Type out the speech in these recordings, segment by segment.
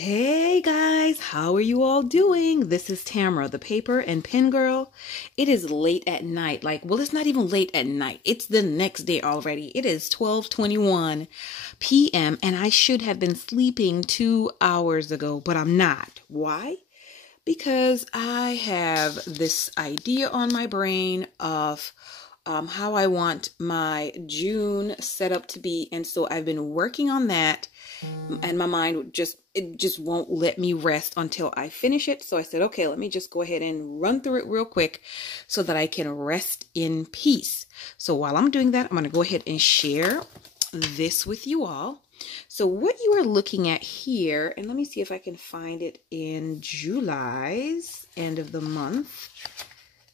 Hey guys, how are you all doing? This is Tamara, the paper and pen girl. It is late at night. Well, it's not even late at night. It's the next day already. It is 12:21 p.m. and I should have been sleeping 2 hours ago, but I'm not. Why? Because I have this idea on my brain of how I want my June setup to be. And so I've been working on that, and my mind just won't let me rest until I finish it. So I said, okay, let me just go ahead and run through it real quick so that I can rest in peace. So while I'm doing that, I'm going to go ahead and share this with you all. So what you are looking at here, and let me see if I can find it in July's end of the month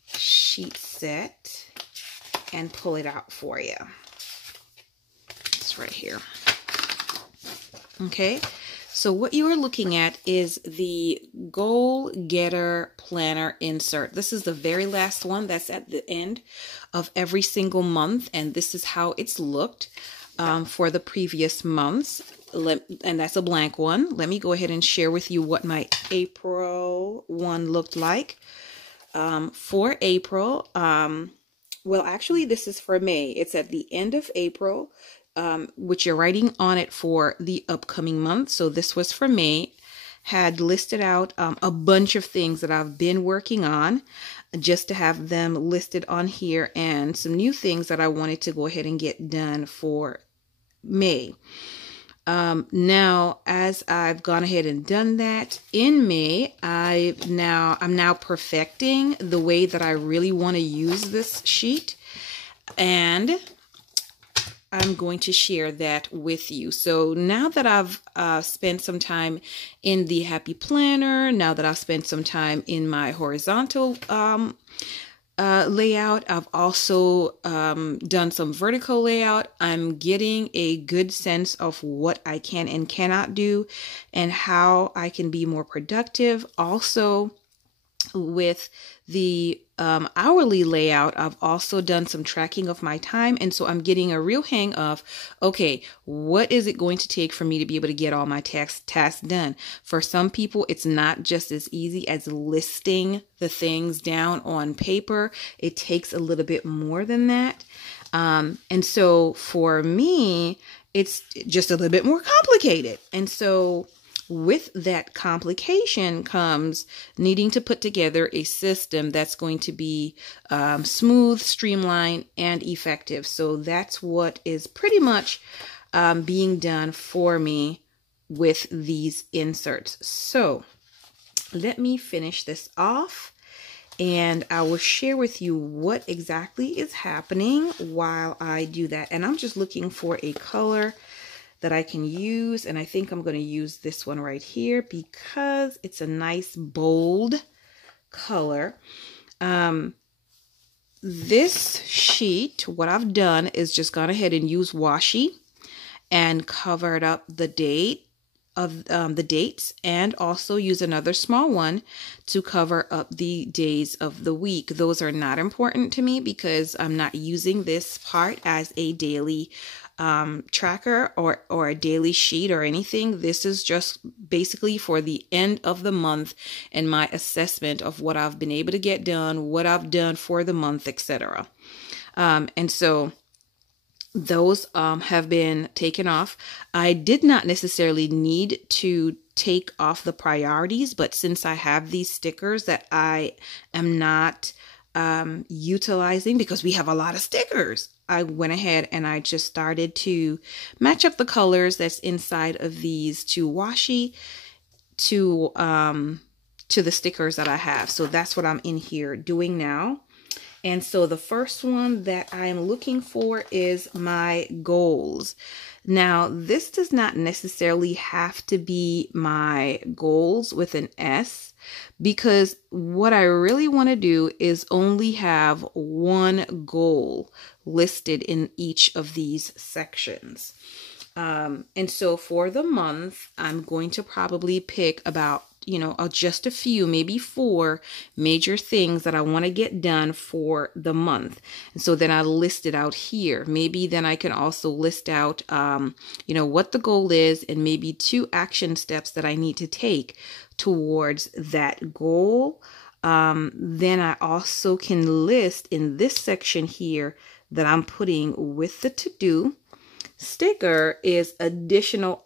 sheet set and pull it out for you. It's right here. Okay, so what you are looking at is the Goal Getter Planner insert. This is the very last one that's at the end of every single month, and this is how it's looked for the previous months. And that's a blank one. Let me go ahead and share with you what my April one looked like. For April, well, actually, this is for May. It's at the end of April, which you're writing on it for the upcoming month. So this was for May. Had listed out a bunch of things that I've been working on, just to have them listed on here, and some new things that I wanted to go ahead and get done for May. Now, as I've gone ahead and done that in May, I'm now perfecting the way that I really want to use this sheet, and I'm going to share that with you. So now that I've spent some time in the Happy Planner, now that I've spent some time in my horizontal layout, I've also done some vertical layout. I'm getting a good sense of what I can and cannot do and how I can be more productive. Also, with the hourly layout, I've also done some tracking of my time, and so I'm getting a real hang of, okay, what is it going to take for me to be able to get all my tasks done? For some people, it's not just as easy as listing the things down on paper. It takes a little bit more than that. And so for me, it's just a little bit more complicated. And so with that complication comes needing to put together a system that's going to be smooth, streamlined, and effective. So that's what is pretty much being done for me with these inserts. So let me finish this off, and I will share with you what exactly is happening while I do that. And I'm just looking for a color that I can use, and I think I'm going to use this one right here because it's a nice bold color. This sheet, what I've done is just gone ahead and used washi and covered up the date of the dates, and also use another small one to cover up the days of the week. Those are not important to me because I'm not using this part as a daily tracker or a daily sheet or anything. This is just basically for the end of the month and my assessment of what I've been able to get done, what I've done for the month, etc. And so those have been taken off. I did not necessarily need to take off the priorities, but since I have these stickers that I am not utilizing because we have a lot of stickers, I went ahead and I just started to match up the colors that's inside of these to washi to the stickers that I have. So that's what I'm in here doing now. And so the first one that I'm looking for is my goals. Now, this does not necessarily have to be my goals with an S, because what I really want to do is only have one goal listed in each of these sections. And so for the month, I'm going to probably pick about just a few, maybe 4 major things that I want to get done for the month. And so then I list it out here. Maybe then I can also list out, what the goal is and maybe 2 action steps that I need to take towards that goal. Then I also can list in this section here that I'm putting with the to-do sticker is additional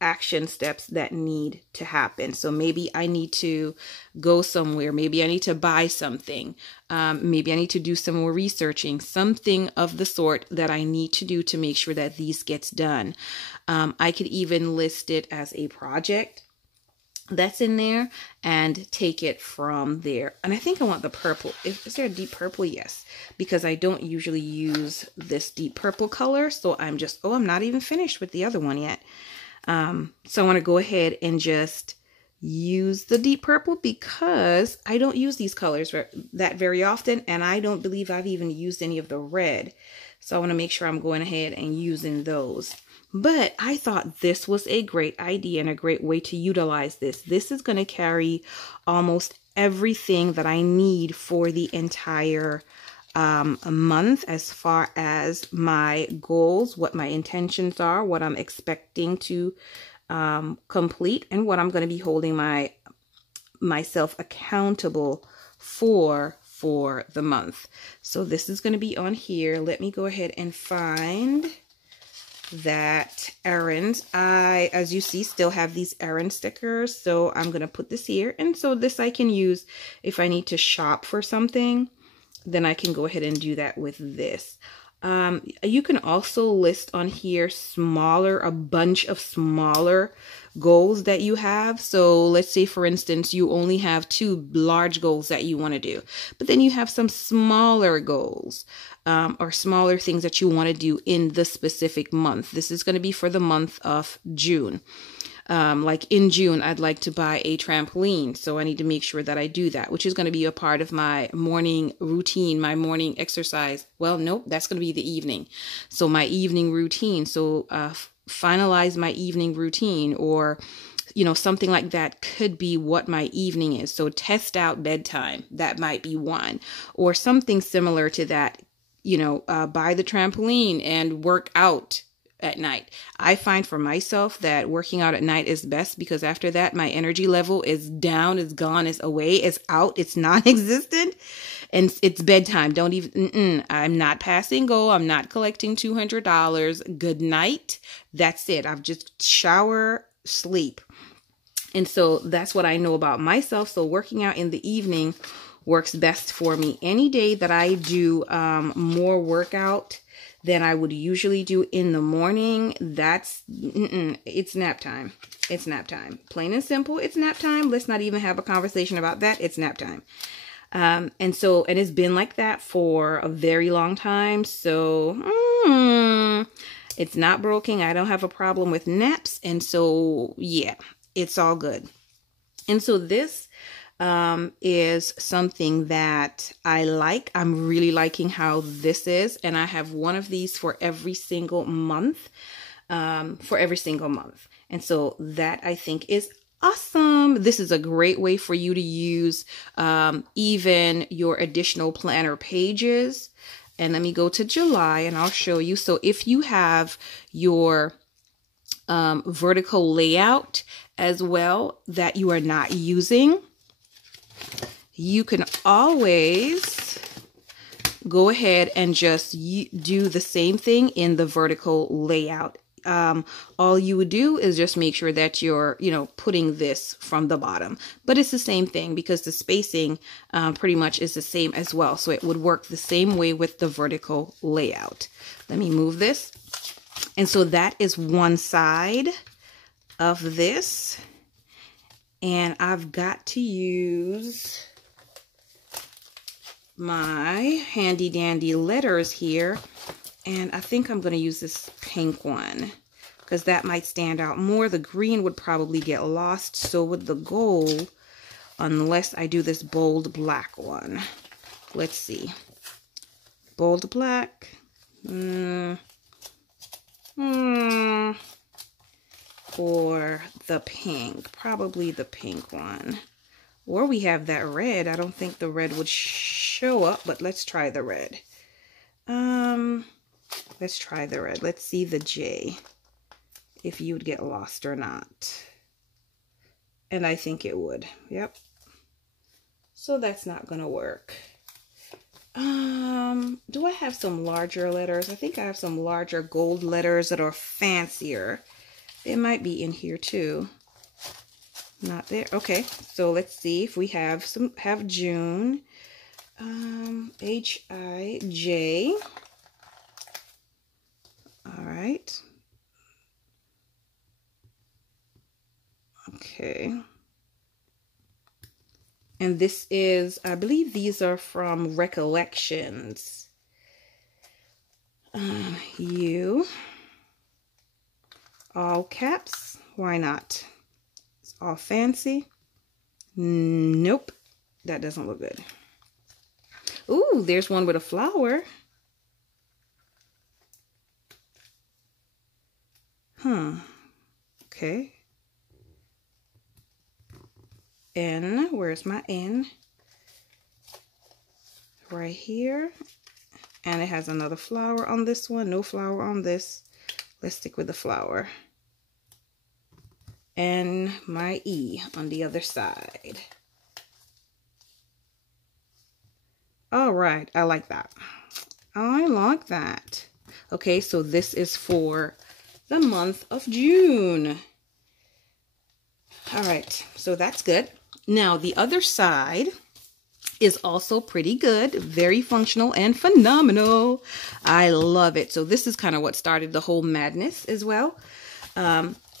action steps that need to happen. So maybe I need to go somewhere. Maybe I need to buy something. Maybe I need to do some more researching, something of the sort that I need to do to make sure that these gets done. I could even list it as a project that's in there and take it from there. And I think I want the purple. Is there a deep purple? Yes, because I don't usually use this deep purple color. So I'm not even finished with the other one yet. So I want to go ahead and just use the deep purple because I don't use these colors that very often. And I don't believe I've even used any of the red. So I want to make sure I'm going ahead and using those. But I thought this was a great idea and a great way to utilize this. This is going to carry almost everything that I need for the entire a month as far as my goals, what my intentions are, what I'm expecting to complete, and what I'm going to be holding myself accountable for the month. So this is going to be on here. Let me go ahead and find that errand. I, as you see, still have these errand stickers. So I'm going to put this here. And so this I can use if I need to shop for something. Then I can go ahead and do that with this. You can also list on here a bunch of smaller goals that you have. So let's say, for instance, you only have 2 large goals that you want to do, but then you have some smaller goals or smaller things that you want to do in the specific month. This is going to be for the month of June. Like in June, I'd like to buy a trampoline. So I need to make sure that I do that, which is going to be a part of my morning routine, my morning exercise. Well, nope, that's going to be the evening. So my evening routine. So finalize my evening routine, or something like that could be what my evening is. So test out bedtime. That might be one, or something similar to that, buy the trampoline and work out at night. I find for myself that working out at night is best because after that, my energy level is down, is gone, is away, is out, it's non-existent, and it's bedtime. Don't even, I'm not passing go. I'm not collecting $200. Good night. That's it. I've just shower, sleep. And so that's what I know about myself. So working out in the evening works best for me. Any day that I do more workout than I would usually do in the morning, it's nap time. It's nap time. Plain and simple, it's nap time. Let's not even have a conversation about that. It's nap time. And it's been like that for a very long time. So it's not broken. I don't have a problem with naps. And so, yeah, it's all good. And so this is something that I like. I'm really liking how this is. And I have one of these for every single month, And so that I think is awesome. This is a great way for you to use even your additional planner pages. And let me go to July and I'll show you. So if you have your vertical layout as well that you are not using, you can always go ahead and just do the same thing in the vertical layout. All you would do is just make sure that you're, putting this from the bottom, but it's the same thing because the spacing pretty much is the same as well. So it would work the same way with the vertical layout. Let me move this. And so that is one side of this. And I've got to use my handy dandy letters here. And I think I'm going to use this pink one because that might stand out more. The green would probably get lost. So would the gold, unless I do this bold black one. Let's see. Bold black. or the pink? Probably the pink one. Or we have that red. I don't think the red would show up, but let's try the red. Let's try the red. Let's see the J, if you would get lost or not. And I think it would. Yep. So that's not gonna work. Do I have some larger letters? I think I have some larger gold letters that are fancier. They might be in here too. Not there. Okay, so let's see if we have June. H-I-J. All right. Okay. And this is, I believe these are from Recollections. U. All caps. Why not? It's all fancy. Nope. That doesn't look good. Ooh, there's one with a flower. Huh. Okay. N, where's my N? Right here. And it has another flower on this one. No flower on this. Let's stick with the flower. And my E on the other side. All right, I like that. I like that. Okay, so this is for the month of June. All right, so that's good. Now, the other side is also pretty good, very functional and phenomenal. I love it. So this is kind of what started the whole madness as well.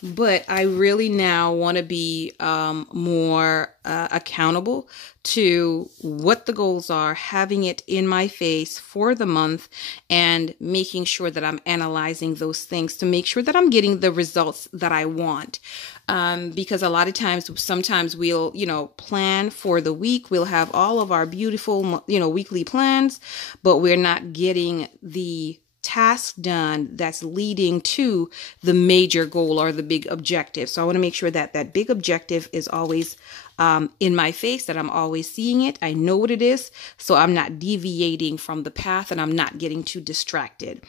But I really now want to be more accountable to what the goals are, having it in my face for the month, and making sure that I'm analyzing those things to make sure that I'm getting the results that I want. Because a lot of times, sometimes we'll, plan for the week. We'll have all of our beautiful, weekly plans, but we're not getting the task done that's leading to the major goal or the big objective. So I want to make sure that that big objective is always in my face, that I'm always seeing it. I know what it is, so I'm not deviating from the path and I'm not getting too distracted.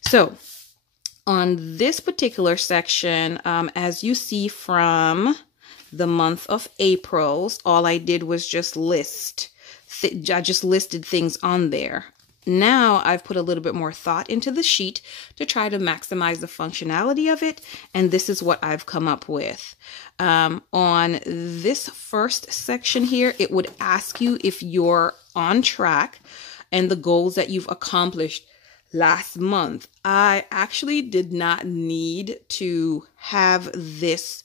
So on this particular section, as you see from the month of April's, all I did was just I just listed things on there. Now I've put a little bit more thought into the sheet to try to maximize the functionality of it. And this is what I've come up with. On this first section here, it would ask you if you're on track and the goals that you've accomplished last month. I actually did not need to have this,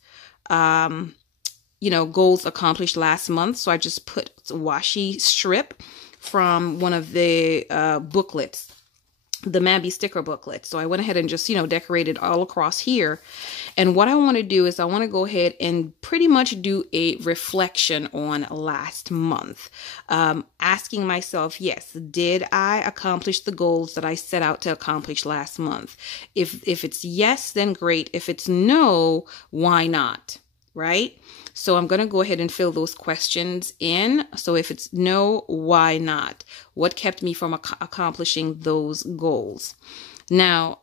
goals accomplished last month. So I just put washi strip from one of the booklets, the Mabby sticker booklet. So I went ahead and just, decorated all across here. And what I want to do is I want to go ahead and pretty much do a reflection on last month. Asking myself, yes, did I accomplish the goals that I set out to accomplish last month? If it's yes, then great. If it's no, why not? Right? So I'm going to go ahead and fill those questions in. So if it's no, why not? What kept me from accomplishing those goals? Now,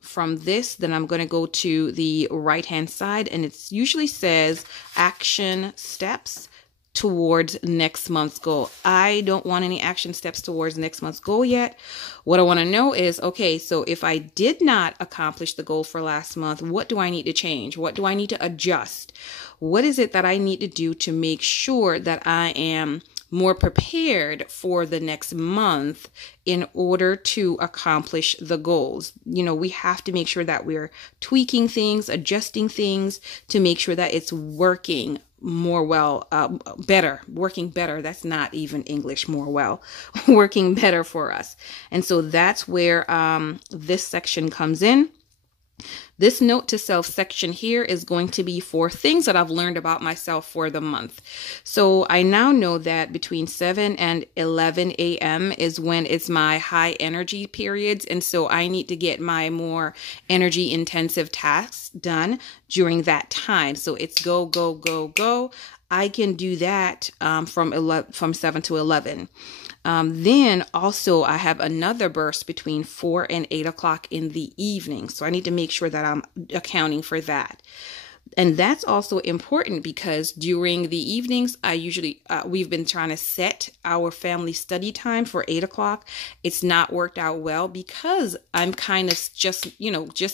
from this, then I'm going to go to the right-hand side, and it usually says action steps towards next month's goal. I don't want any action steps towards next month's goal yet. What I want to know is, okay, so if I did not accomplish the goal for last month, what do I need to change? What do I need to adjust? What is it that I need to do to make sure that I am more prepared for the next month in order to accomplish the goals? We have to make sure that we're tweaking things, adjusting things to make sure that it's working working better. That's not even English, working better for us. And so that's where this section comes in. This note to self section here is going to be for things that I've learned about myself for the month. So I now know that between 7 and 11 a.m. is when it's my high energy periods. And so I need to get my more energy intensive tasks done during that time. So it's go, go, go, go. I can do that from 7 to 11. Then also I have another burst between 4 and 8 o'clock in the evening. So I need to make sure that I'm accounting for that. And that's also important because during the evenings, I usually, we've been trying to set our family study time for 8 o'clock. It's not worked out well because I'm kind of just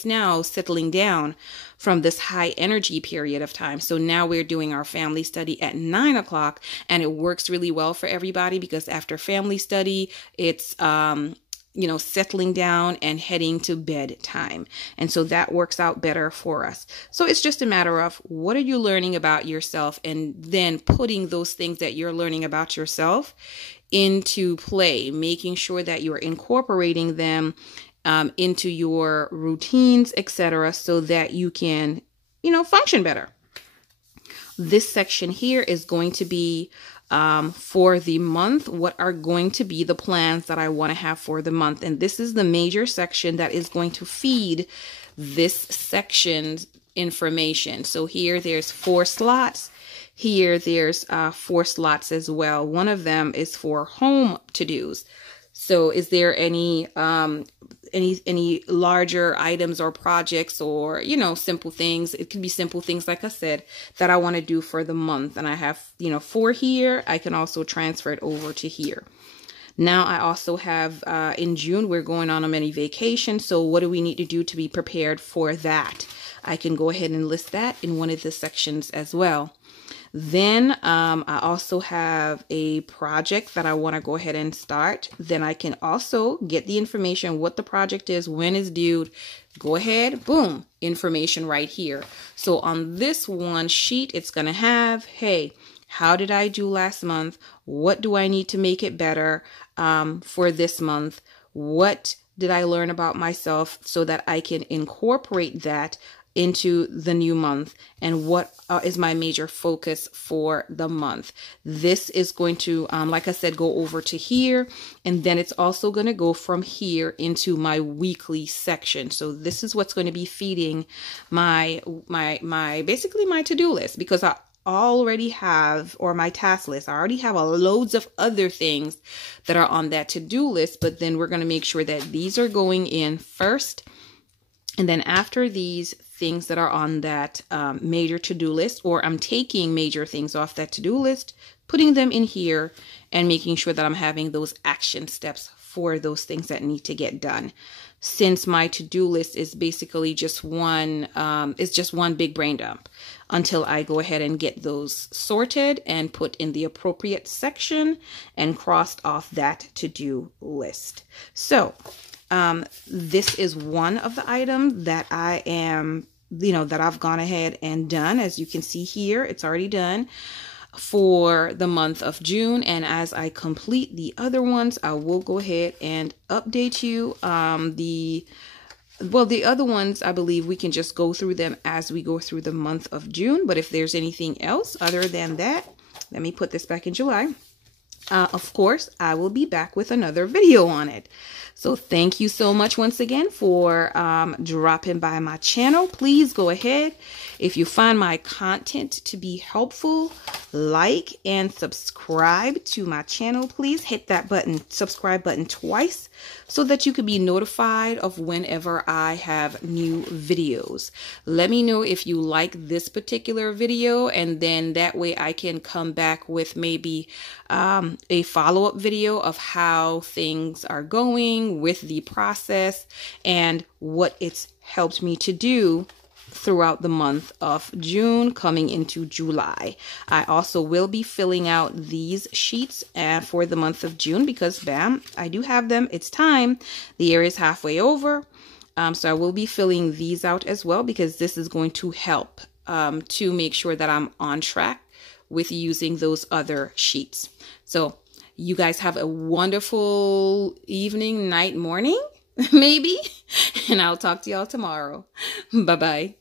now settling down from this high energy period of time. So now we're doing our family study at 9 o'clock, and it works really well for everybody because after family study, it's, settling down and heading to bed time. And so that works out better for us. So it's just a matter of what are you learning about yourself, and then putting those things that you're learning about yourself into play, making sure that you're incorporating them into your routines, etc., so that you can, function better. This section here is going to be for the month, what are going to be the plans that I want to have for the month. And this is the major section that is going to feed this section's information. So here there's 4 slots. Here there's 4 slots as well. One of them is for home to-dos. So is there any larger items or projects or, simple things? It could be simple things, like I said, that I want to do for the month. And I have, 4 here. I can also transfer it over to here. Now I also have, in June, we're going on a mini vacation. So what do we need to do to be prepared for that? I can go ahead and list that in one of the sections as well. Then I also have a project that I want to go ahead and start. Then I can also get the information, what the project is, when it's due. Go ahead, boom, information right here. So on this one sheet, it's going to have, hey, how did I do last month? What do I need to make it better for this month? What did I learn about myself so that I can incorporate that into the new month, and what is my major focus for the month? This is going to, like I said, go over to here, and then it's also going to go from here into my weekly section. So this is what's going to be feeding my basically my to-do list, because I already have, or my task list, I already have loads of other things that are on that to-do list, but then we're going to make sure that these are going in first. And then after these things that are on that major to-do list, or I'm taking major things off that to-do list, putting them in here and making sure that I'm having those action steps for those things that need to get done. Since my to-do list is basically just one, it's just one big brain dump until I go ahead and get those sorted and put in the appropriate section and crossed off that to-do list. So this is one of the items that I am, that I've gone ahead and done. As you can see here, it's already done for the month of June. And as I complete the other ones, I will go ahead and update you. The other ones, I believe we can just go through them as we go through the month of June. But if there's anything else other than that, let me put this back in July. Of course, I will be back with another video on it. So thank you so much once again for dropping by my channel. Please go ahead. If you find my content to be helpful, like and subscribe to my channel. Please hit that button, subscribe button twice, so that you can be notified of whenever I have new videos. Let me know if you like this particular video, and then that way I can come back with maybe a follow-up video of how things are going with the process and what it's helped me to do throughout the month of June coming into July. I also will be filling out these sheets for the month of June because bam, I do have them. It's time. The year is halfway over. So I will be filling these out as well, because this is going to help to make sure that I'm on track with using those other sheets. So you guys have a wonderful evening, night, morning. maybe. And I'll talk to y'all tomorrow. Bye bye.